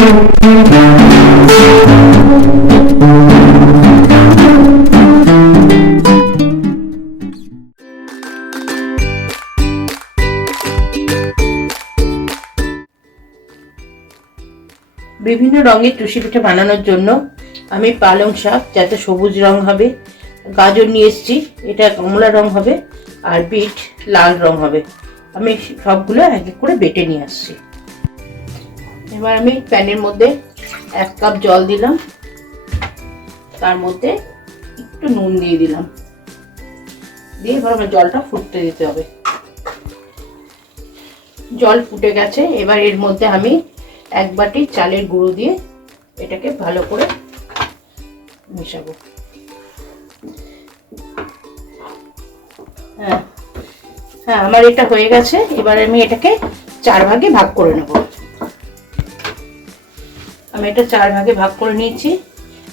বিভিন্ন রঙের টুসি পিঠা বানানোর জন্য আমি পালং শাক, যাতে সবুজ রং হবে, গাজর নিয়ে এসেছি, এটা কমলা রং হবে, আর বিট লাল রং হবে। আমি সবগুলো এক এক করে বেটে নিয়ে আসছি। এবার আমি প্যানের মধ্যে 1 কাপ জল দিলাম, তার মধ্যে একটু নুন দিয়ে দিলাম, দিয়ে এবার আমার জলটা ফুটতে দিতে হবে। জল ফুটে গেছে, এবার এর মধ্যে আমি 1 বাটি চালের গুঁড়ো দিয়ে এটাকে ভালো করে মেশাবো। হ্যাঁ, আমার এটা হয়ে গেছে। এবার আমি এটাকে 4 ভাগে ভাগ করে নেব। আমি এটা 4 ভাগে ভাগ করে নিয়েছি।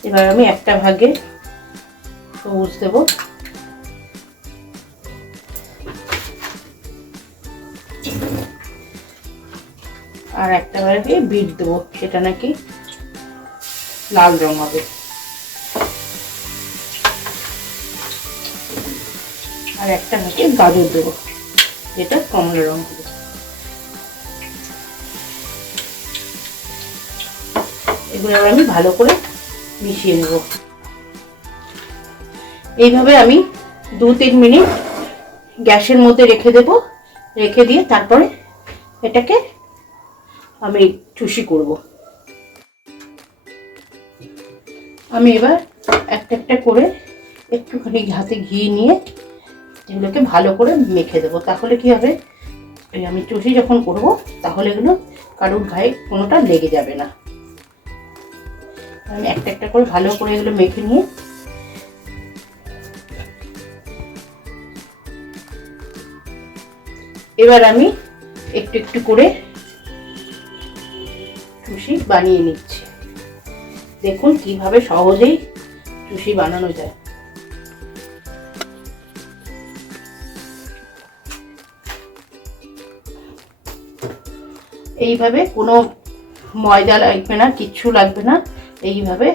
এবার আমি একটা ভাগে সবুজ দেব, আর একটা ভাগে বিট দেবো, সেটা নাকি লাল রং হবে, আর একটা ভাগে গাজর দেবো, যেটা কমলা রং হবে। এগুলো আমি ভালো করে মিশিয়ে নেব। এইভাবে আমি 2-3 মিনিট গ্যাসের মধ্যে রেখে দেব। রেখে দিয়ে তারপরে এটাকে আমি টুসি করব। আমি এবার একটা একটা করে একটুখানি হাতে ঘি নিয়ে এগুলোকে ভালো করে মেখে দেবো। তাহলে কি হবে, আমি টুসি যখন করব তাহলে এগুলো কারুর গায়ে কোনোটা লেগে যাবে না। আমি একটা একটা করে ভালো করে এগুলো মেখে নিয়ে এবার আমি একটু একটু করে টুসি বানিয়ে নিচ্ছি। দেখুন কিভাবে সহজেই টুসি বানানো যায়। এইভাবে কোনো ময়দা লাগবে না, কিচ্ছু লাগবে না। এইভাবে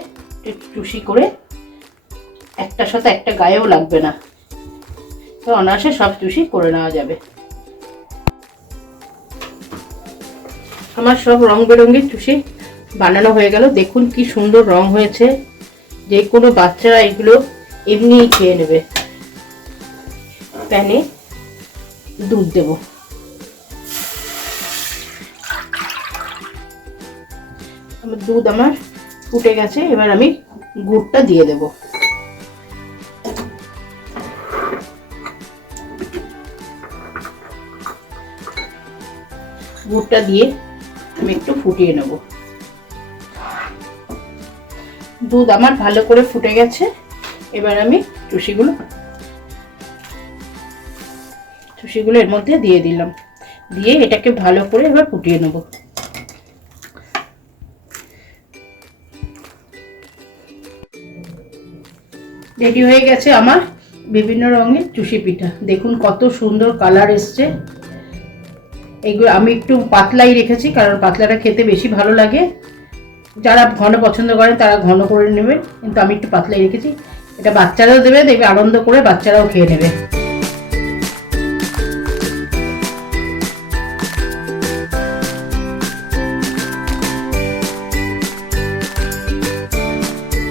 টুসি করে একটার সাথে একটা গায়েও লাগবে না, তো অনায়াসে সব টুসি করে নেওয়া যাবে। আমার সব রং বেরঙের টুসি বানানো হয়ে গেল। দেখুন কি সুন্দর রং হয়েছে। যে কোনো বাচ্চারা এগুলো এমনিই খেয়ে নেবে। প্যানে দুধ দেব, দুধ আমার ফুটে গেছে। এবার আমি গুড়টা দিয়ে দেব। গুড়টা দিয়ে আমি একটু ফুটিয়ে নেব। দুধ আমার ভালো করে ফুটে গেছে। এবার আমি টুসিগুলো এর মধ্যে দিয়ে দিলাম, দিয়ে এটাকে ভালো করে এবার ফুটিয়ে নেব। রেডি হয়ে গেছে আমার বিভিন্ন রঙের টুসি পিঠা। দেখুন কত সুন্দর কালার এসছে। এইগুলো আমি একটু পাতলাই রেখেছি, কারণ পাতলাটা খেতে বেশি ভালো লাগে। যারা ঘন পছন্দ করেন তারা ঘন করে নেবেন, কিন্তু আমি একটু পাতলাই রেখেছি। এটা বাচ্চারাও দেবে, দেখবে আনন্দ করে বাচ্চারাও খেয়ে নেবে।